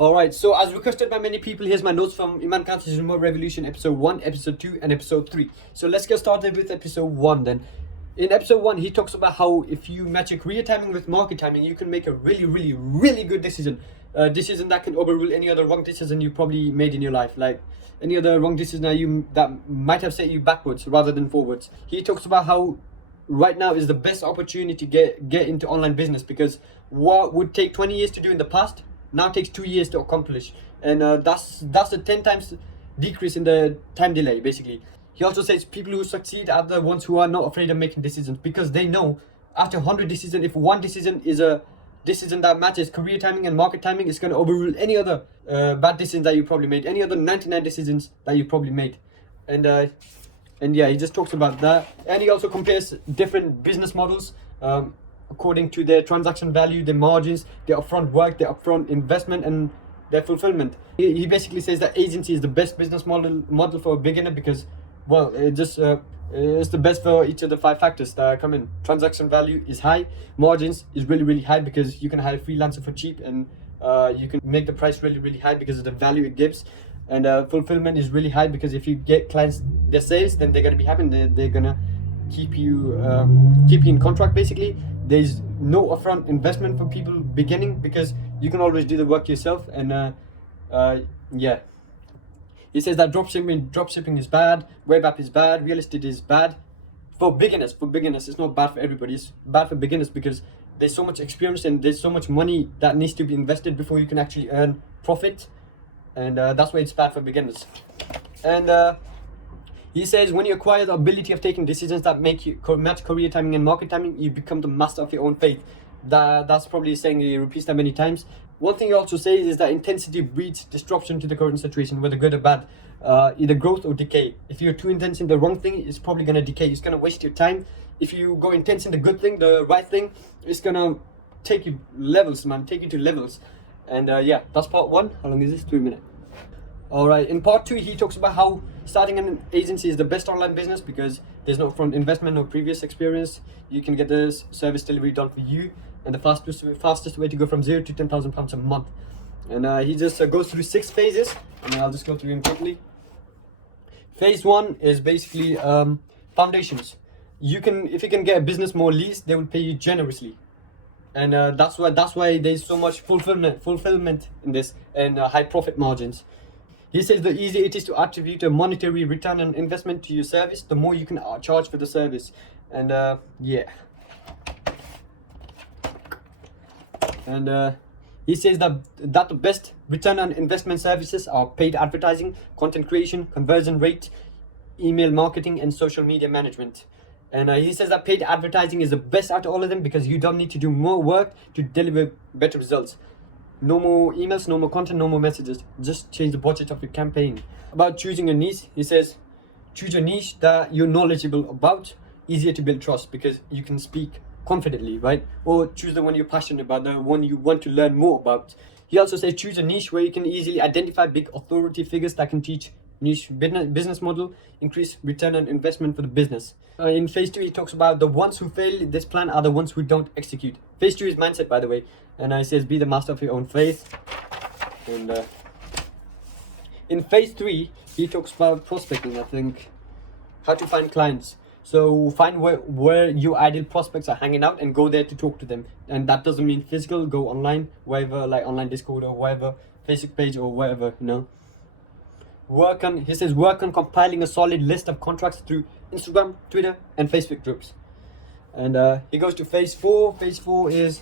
Alright, so as requested by many people, here's my notes from Iman Gadzhi's Remote Revolution episode 1, episode 2 and episode 3. So let's get started with episode 1 then. In episode 1, he talks about how if you match your career timing with market timing, you can make a really good decision. A decision that can overrule any other wrong decision you probably made in your life. Like any other wrong decision that might have set you backwards rather than forwards. He talks about how right now is the best opportunity to get into online business, because what would take 20 years to do in the past now takes 2 years to accomplish, and that's a 10 times decrease in the time delay basically. He also says people who succeed are the ones who are not afraid of making decisions, because they know after 100 decisions, if one decision is a decision that matches career timing and market timing, it's going to overrule any other bad decisions that you probably made, any other 99 decisions that you probably made. And yeah, he just talks about that, and he also compares different business models according to their transaction value, their margins, their upfront work, their upfront investment, and their fulfillment. He basically says that agency is the best business model for a beginner, because, well, it's the best for each of the 5 factors that come in. Transaction value is high, margins is really high because you can hire a freelancer for cheap, and you can make the price really high because of the value it gives. And fulfillment is really high, because if you get clients their sales, then they're going to be happy, and they're going to keep you in contract basically. There's no upfront investment for people beginning, because you can always do the work yourself. And yeah, he says that dropshipping is bad, web app is bad, real estate is bad for beginners. It's not bad for everybody. It's bad for beginners because there's so much experience and there's so much money that needs to be invested before you can actually earn profit, and that's why it's bad for beginners. And he says when you acquire the ability of taking decisions that make you match career timing and market timing, you become the master of your own fate. That's probably saying, he repeats that many times. One thing he also says is that intensity breeds disruption to the current situation, whether good or bad, either growth or decay. If you're too intense in the wrong thing, it's probably going to decay. It's going to waste your time. If you go intense in the good thing, the right thing, it's going to take you levels, man, take you to levels. And yeah, that's part 1. How long is this? 3 minutes. Alright, in part 2, he talks about how starting an agency is the best online business because there's no upfront investment or previous experience. You can get the service delivery done for you, and the fastest way to go from 0 to £10,000 a month. And he just goes through 6 phases, and I'll just go through them quickly. Phase 1 is basically foundations. If you can get a business more leads, they will pay you generously, and that's why there's so much fulfillment in this, and high profit margins. He says the easier it is to attribute a monetary return on investment to your service, the more you can charge for the service. And yeah. And he says that the best return on investment services are paid advertising, content creation, conversion rate, email marketing, and social media management. And he says that paid advertising is the best out of all of them, because you don't need to do more work to deliver better results. No more emails, no more content, no more messages. Just change the budget of your campaign. About choosing a niche, he says, choose a niche that you're knowledgeable about. Easier to build trust because you can speak confidently, right? Or choose the one you're passionate about, the one you want to learn more about. He also says choose a niche where you can easily identify big authority figures that can teach niche business model, increase return on investment for the business. In phase 2, he talks about the ones who fail this plan are the ones who don't execute. Phase 2 is mindset, by the way. And he says be the master of your own fate. And in phase 3, he talks about prospecting, I think. How to find clients. So find where your ideal prospects are hanging out and go there to talk to them. And that doesn't mean physical, go online, wherever, like online Discord or wherever, Facebook page or wherever, you know. He says work on compiling a solid list of contacts through Instagram, Twitter, and Facebook groups. And he goes to phase 4. Phase 4 is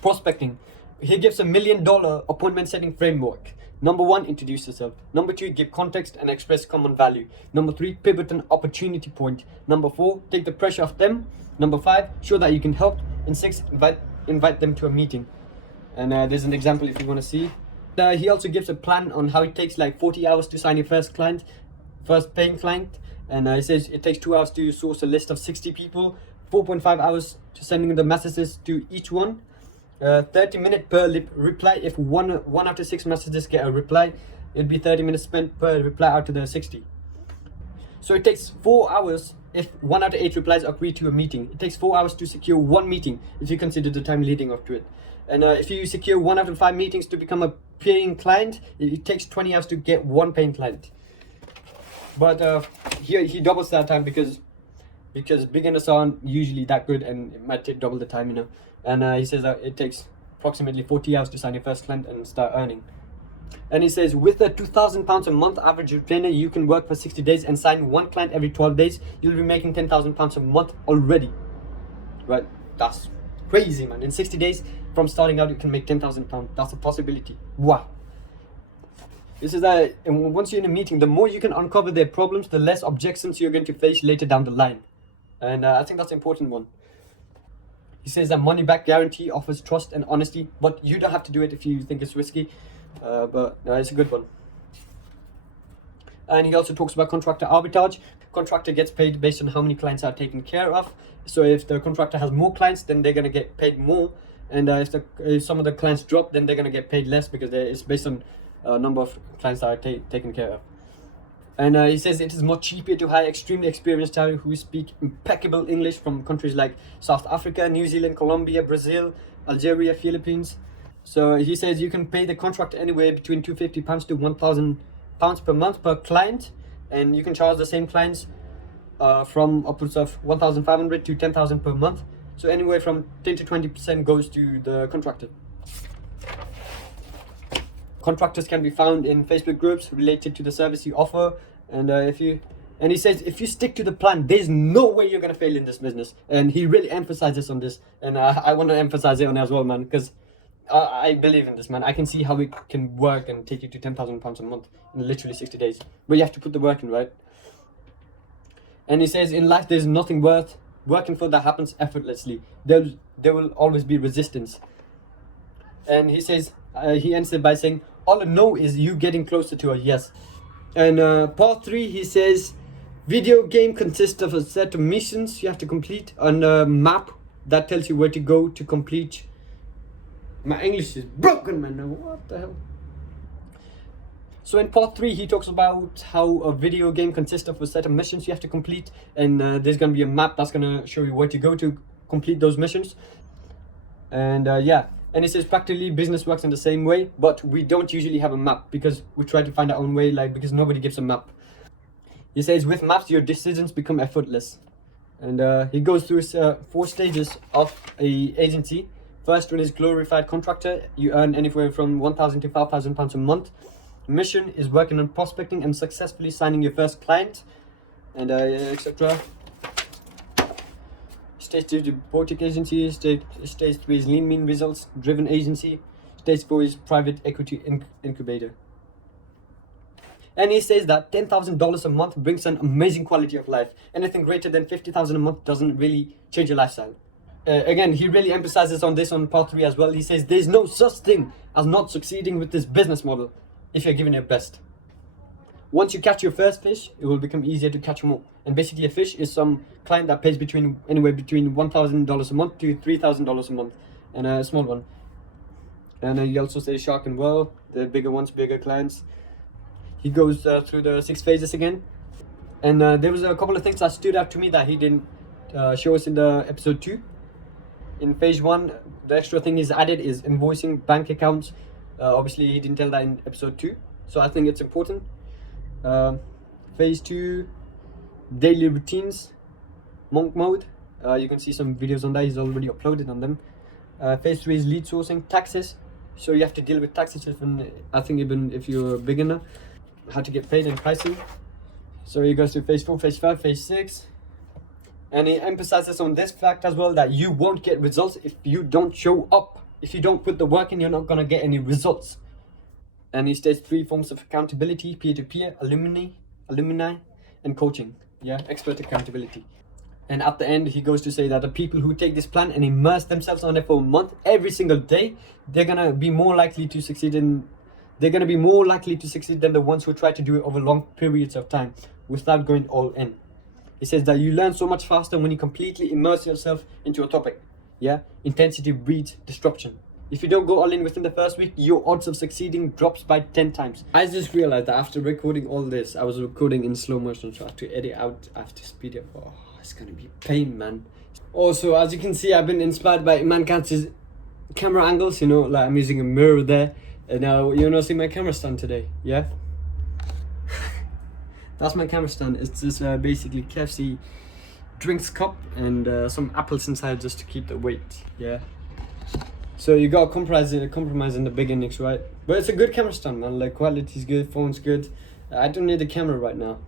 prospecting. He gives $1 million appointment setting framework. Number 1, introduce yourself. Number 2, give context and express common value. Number 3, pivot an opportunity point. Number 4, take the pressure off them. Number 5, show that you can help. And 6, invite them to a meeting. And there's an example if you want to see. He also gives a plan on how it takes like 40 hours to sign your first paying client. And he says it takes 2 hours to source a list of 60 people, 4.5 hours to sending the messages to each one, 30 minutes per reply. If one out of 6 messages get a reply, it'd be 30 minutes spent per reply out to the 60. So it takes 4 hours if 1 out of 8 replies agree to a meeting. It takes 4 hours to secure one meeting if you consider the time leading up to it. And if you secure 1 out of 5 meetings to become a paying client, it takes 20 hours to get one paying client. But here he doubles that time because beginners aren't usually that good, and it might take double the time, you know. And he says that it takes approximately 40 hours to sign your first client and start earning. And he says, with a £2,000 a month average retainer, you can work for 60 days and sign one client every 12 days. You'll be making £10,000 a month already. Right? That's crazy, man. In 60 days from starting out, you can make £10,000. That's a possibility. Wow. This is that, and once you're in a meeting, the more you can uncover their problems, the less objections you're going to face later down the line. And I think that's an important one. He says that money back guarantee offers trust and honesty, but you don't have to do it if you think it's risky. But it's a good one. And he also talks about contractor arbitrage. Contractor gets paid based on how many clients are taken care of. So if the contractor has more clients, then they're going to get paid more. And if some of the clients drop, then they're going to get paid less, because it's based on number of clients that are taken care of. And he says it is much cheaper to hire extremely experienced talent who speak impeccable English from countries like South Africa, New Zealand, Colombia, Brazil, Algeria, Philippines. So he says you can pay the contractor anywhere between £250 to £1,000 per month per client, and you can charge the same clients from upwards of £1,500 to £10,000 per month. So anywhere from 10 to 20% goes to the contractor. Contractors can be found in Facebook groups related to the service you offer, and he says if you stick to the plan, there's no way you're gonna fail in this business. And he really emphasizes on this, and I want to emphasize it on as well, man, because I believe in this, man. I can see how it can work and take you to £10,000 a month in literally 60 days, but you have to put the work in, right? And he says in life there's nothing worth working for that happens effortlessly. There will always be resistance. And he says he ends it by saying, all I know is you getting closer to a yes. And part 3, he says, video game consists of a set of missions you have to complete on a map that tells you where to go to complete. My English is broken, man. What the hell? So in part 3, he talks about how a video game consists of a set of missions you have to complete, and there's going to be a map that's going to show you where to go to complete those missions. And and he says practically business works in the same way, but we don't usually have a map because we try to find our own way, because nobody gives a map. He says with maps your decisions become effortless. And he goes through 4 stages of a agency. First one is glorified contractor. You earn anywhere from £1,000 to £5,000 a month. Mission is working on prospecting and successfully signing your first client, and etc. Stage 2 is boutique agency. Stage 3 is lean mean results driven agency. Stage 4 is private equity incubator. And he says that $10,000 a month brings an amazing quality of life. Anything greater than $50,000 a month doesn't really change your lifestyle. Again, he really emphasizes on this on part 3 as well. He says there's no such thing as not succeeding with this business model if you're giving your best. Once you catch your first fish, it will become easier to catch more. And basically a fish is some client that pays anywhere between $1,000 a month to $3,000 a month, and a small one. And he also says shark and whale, the bigger ones, bigger clients. He goes through the 6 phases again. And there was a couple of things that stood out to me that he didn't show us in the episode 2. In phase 1, the extra thing he's added is invoicing, bank accounts. Obviously he didn't tell that in episode 2, so I think it's important. Phase 2, daily routines, monk mode. You can see some videos on that, he's already uploaded on them. Phase 3 is lead sourcing, taxes. So you have to deal with taxes, even if you're a beginner, how to get paid and pricing. So he goes to phase 4, phase 5, phase 6. And he emphasizes on this fact as well, that you won't get results if you don't show up. If you don't put the work in, you're not going to get any results. And he states 3 forms of accountability: peer-to-peer, alumni, and coaching. Yeah, expert accountability. And at the end, he goes to say that the people who take this plan and immerse themselves on it for a month, every single day, they're going to be more likely to succeed than the ones who try to do it over long periods of time without going all in. He says that you learn so much faster when you completely immerse yourself into a topic. Yeah, intensity breeds disruption. If you don't go all in within the first week, your odds of succeeding drops by 10 times. I just realized that after recording all this, I was recording in slow motion, so I have to edit out, I have to speed it up. Oh, it's gonna be pain, man. Also, as you can see, I've been inspired by Iman Gadzhi's camera angles, you know, like I'm using a mirror there. And now, you know, see my camera stand today, yeah? That's my camera stand. It's just basically KFC drinks cup and some apples inside just to keep the weight, yeah? So you gotta compromise in the beginnings, right? But it's a good camera stand, man. Like, quality's good, phone's good. I don't need a camera right now,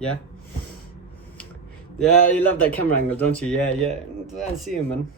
yeah? Yeah, you love that camera angle, don't you? Yeah, I see you, man.